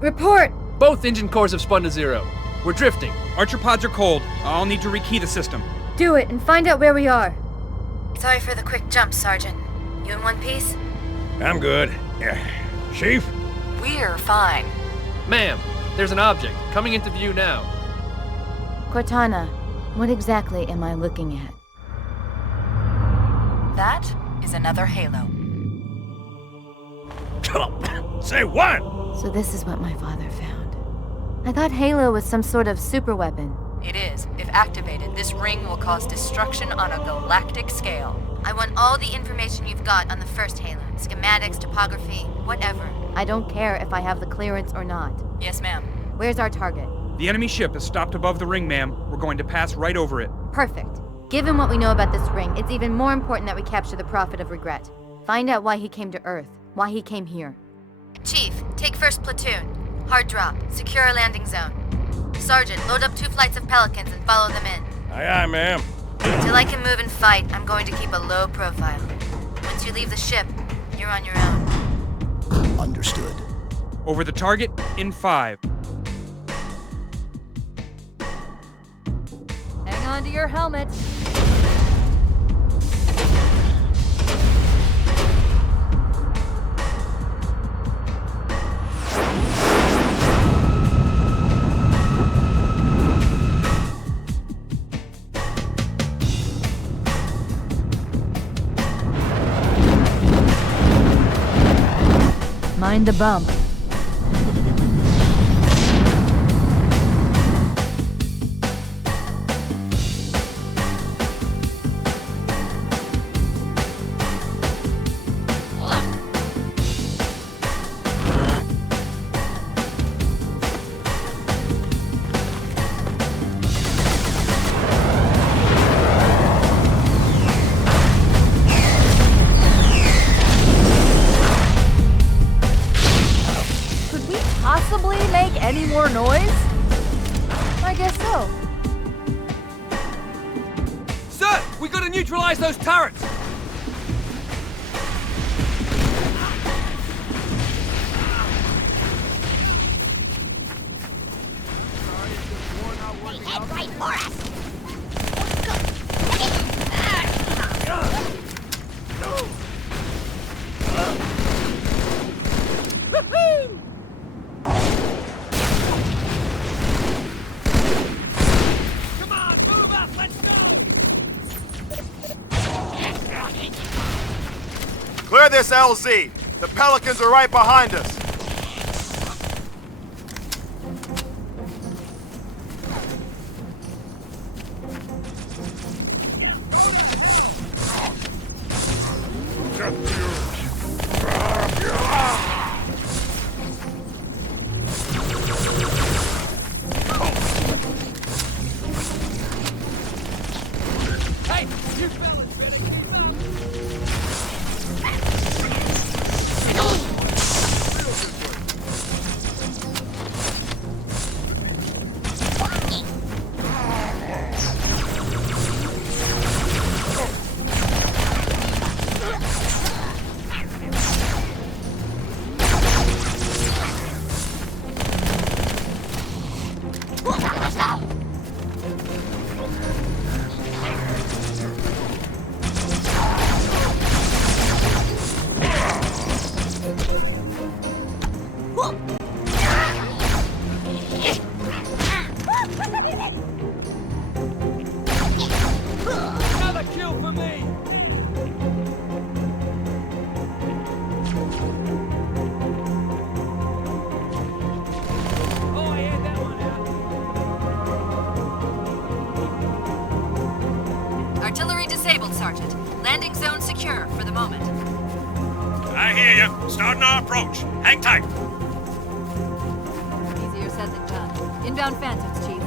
Report! Both engine cores have spun to zero. We're drifting. Archer pods are cold. I'll need to rekey the system. Do it and find out where we are. Sorry for the quick jump, Sergeant. You in one piece? I'm good. Chief? We're fine. Ma'am, there's an object coming into view now. Cortana, what exactly am I looking at? That is another Halo. Say what? So this is what my father found. I thought Halo was some sort of super weapon. It is. If activated, this ring will cause destruction on a galactic scale. I want all the information you've got on the first Halo. Schematics, topography, whatever. I don't care if I have the clearance or not. Yes, ma'am. Where's our target? The enemy ship is stopped above the ring, ma'am. We're going to pass right over it. Perfect. Given what we know about this ring, it's even more important that we capture the Prophet of Regret. Find out why he came to Earth, why he came here. Chief, take first platoon. Hard drop. Secure a landing zone. Sergeant, load up 2 flights of Pelicans and follow them in. Aye, aye, ma'am. Till I can move and fight, I'm going to keep a low profile. Once you leave the ship, you're on your own. Understood. Over the target in 5. Hang on to your helmet. Mind the bump. Possibly make any more noise? I guess so. Sir, we gotta neutralize those turrets! Head right for us! Clear this LZ. The Pelicans are right behind us. Hey, you fellas ready? Another kill for me! Oh, I had that one out. Artillery disabled, Sergeant. Landing zone secure for the moment. I hear you. Starting our approach. Hang tight. Easier said than done. Inbound Phantoms, Chief.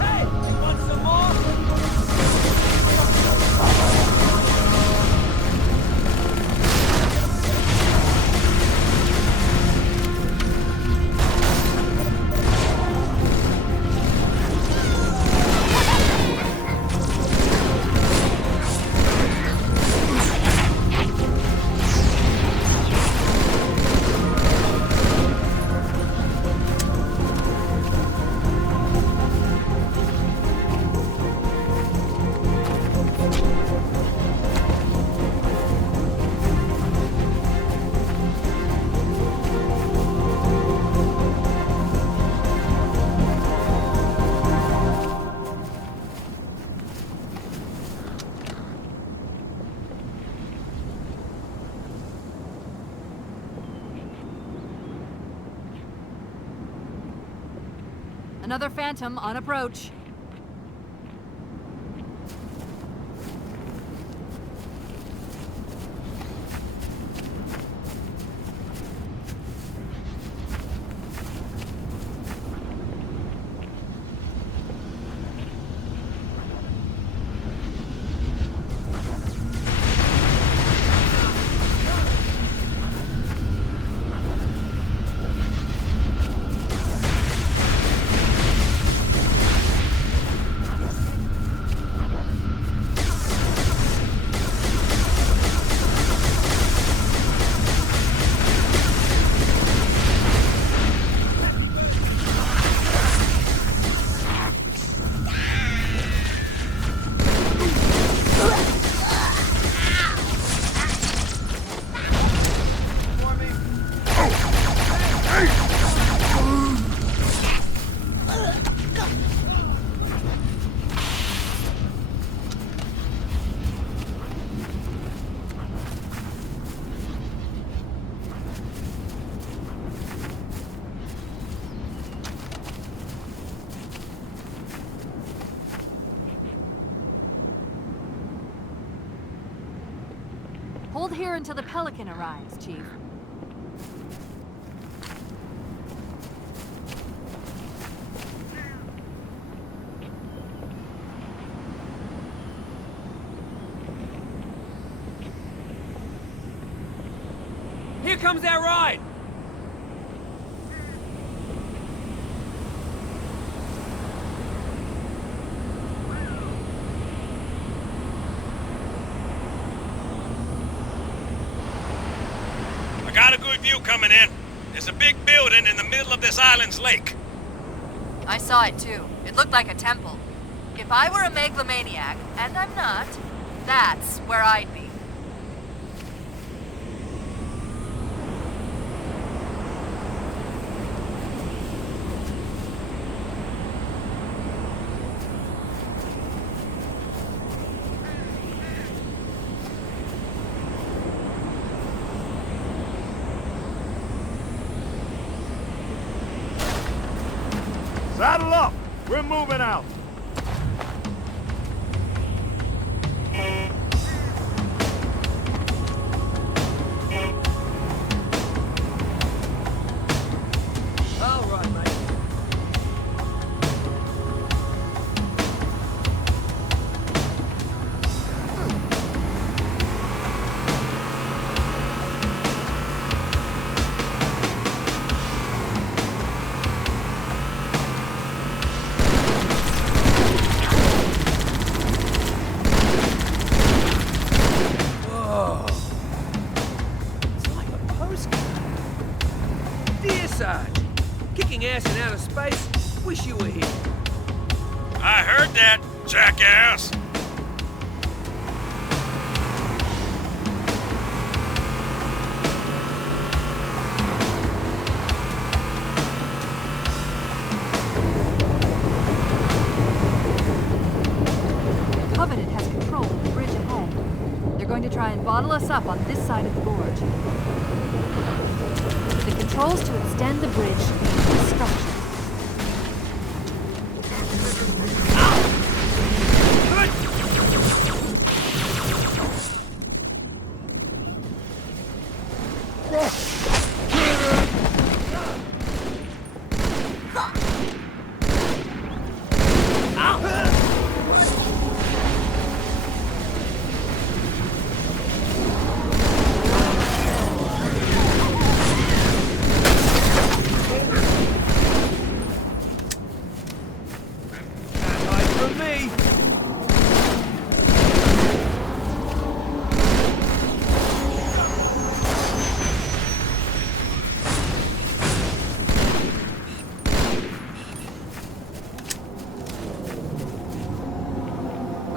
Hey, want some more? Another Phantom on approach. Hold here until the Pelican arrives, Chief. Here comes our ride! I got a good view coming in. There's a big building in the middle of this island's lake. I saw it too. It looked like a temple. If I were a megalomaniac, and I'm not, that's where I'd be. Saddle up! We're moving out! All right, mate. Whoa. It's like a postcard. Dear Sarge, kicking ass in outer space, wish you were here. I heard that, jackass. The Covenant has control of the bridge ahead. They're going to try and bottle us up on this side of the gorge. The controls to extend the bridge to destruction.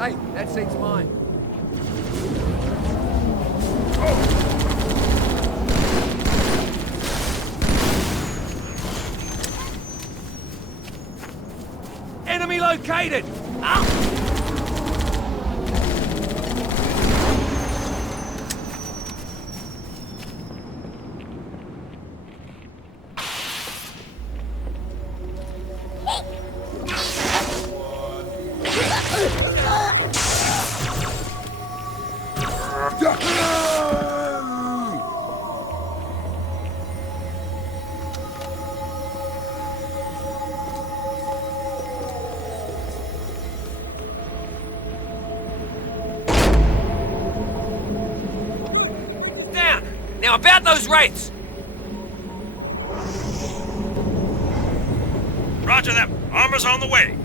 Hey, that seat's mine. Enemy located! Now about those rates! Roger that. Armor's on the way.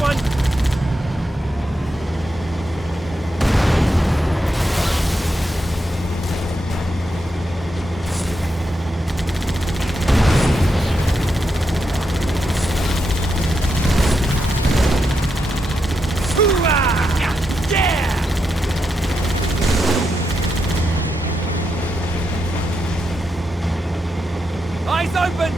one! Eyes open!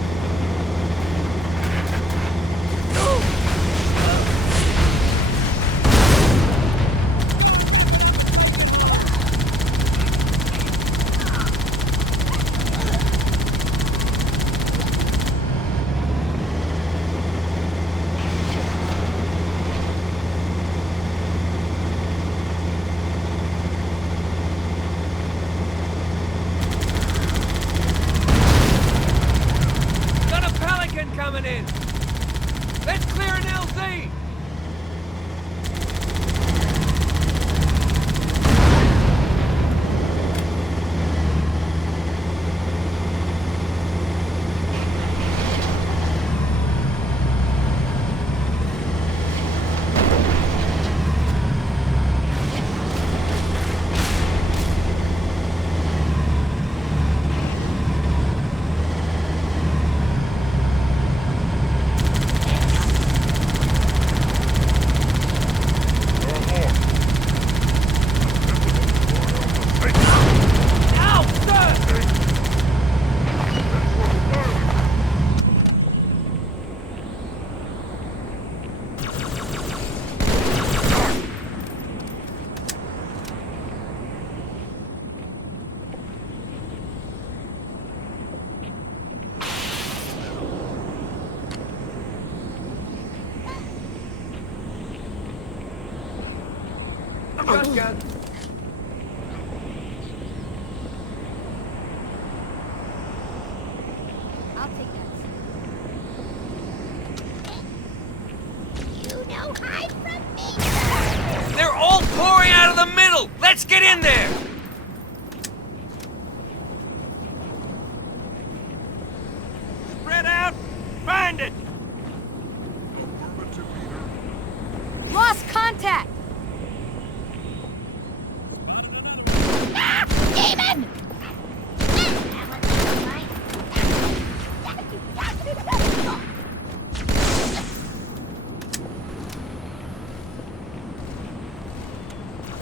Coming in. Let's clear an LZ. Shotgun. I'll take that. You know, hide from me! They're all pouring out of the middle! Let's get in there! Spread out! Find it! Lost contact! Demon!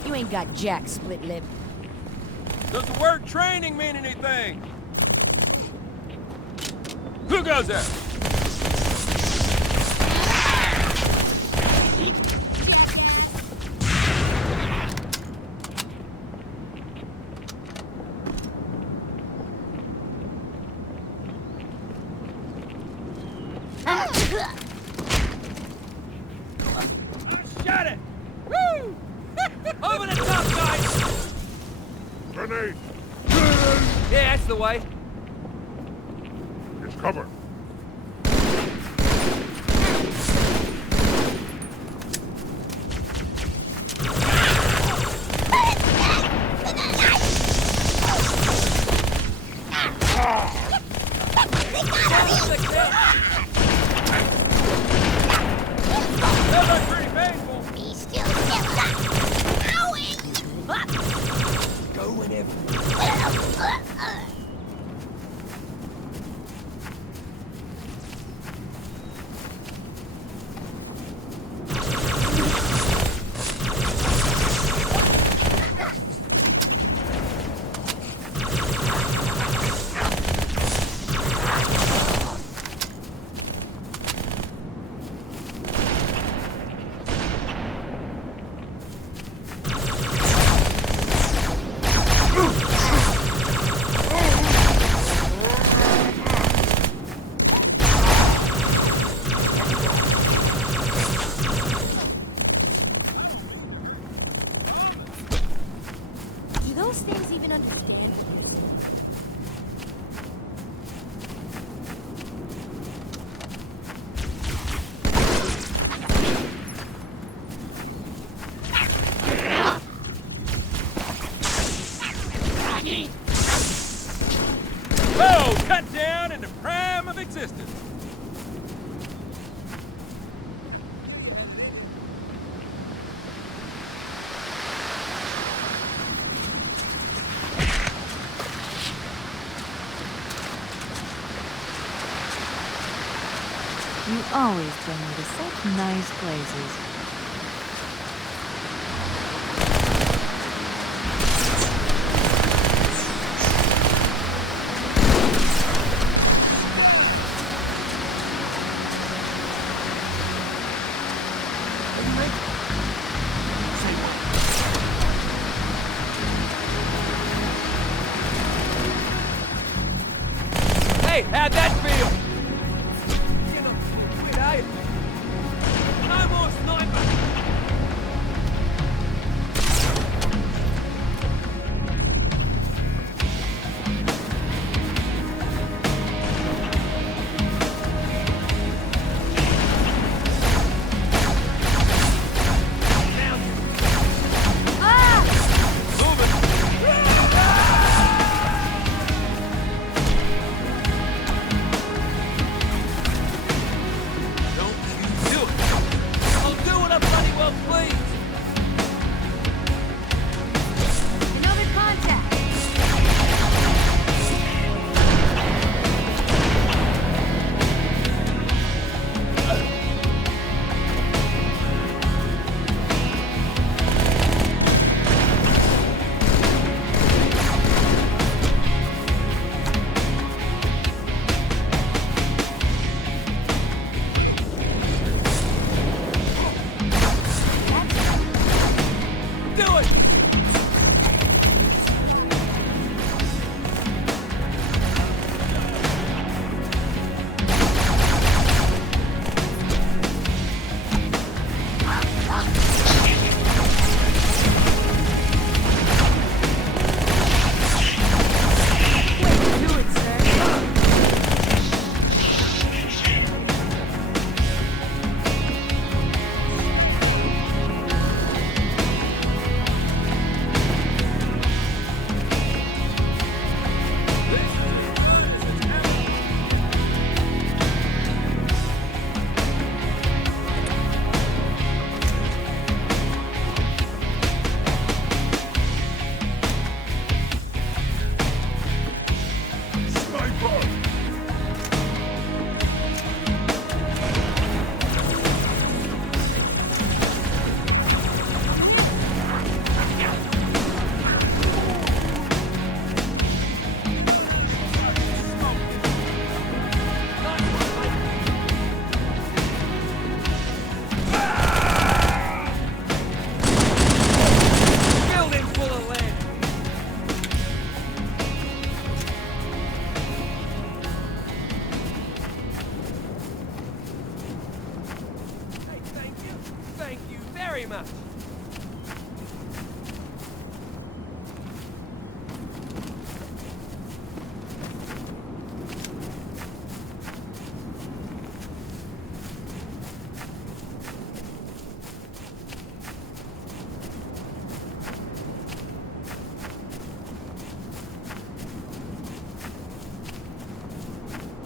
You ain't got jack, split lip. Does the word training mean anything? Who goes there? Shot it! Woo! Over the top, guys! Grenade! Yeah, that's the way. It's cover. That was pretty painful. Be still, Owie! Go whenever. Do those things even Oh, cut down in the prime of existence. You always bring me to such nice places. Hey, how'd that feel? You know, quit, are you? No more sniper!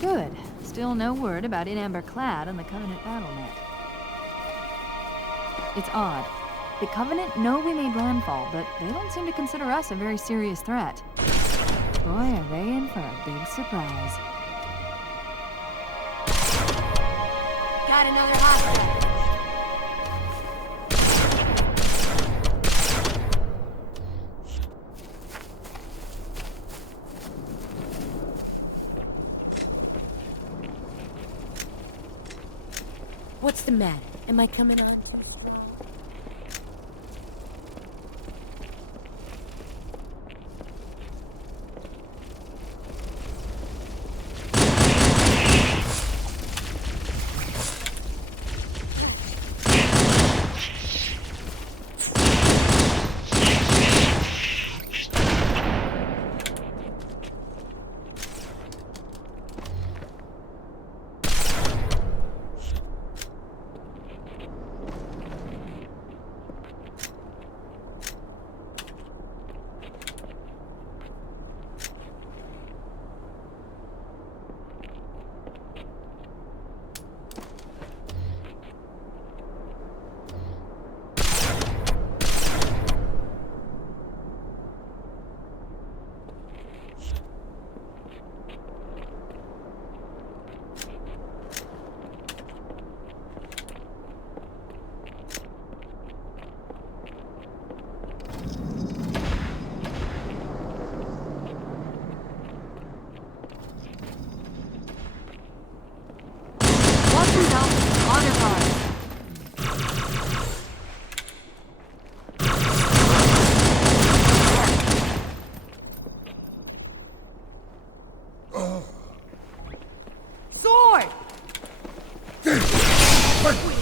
Good. Still no word about In Amber Clad on the Covenant BattleNet. It's odd. The Covenant know we made landfall, but they don't seem to consider us a very serious threat. Boy, are they in for a big surprise. Got another hostage. What's the matter? Am I coming on? What?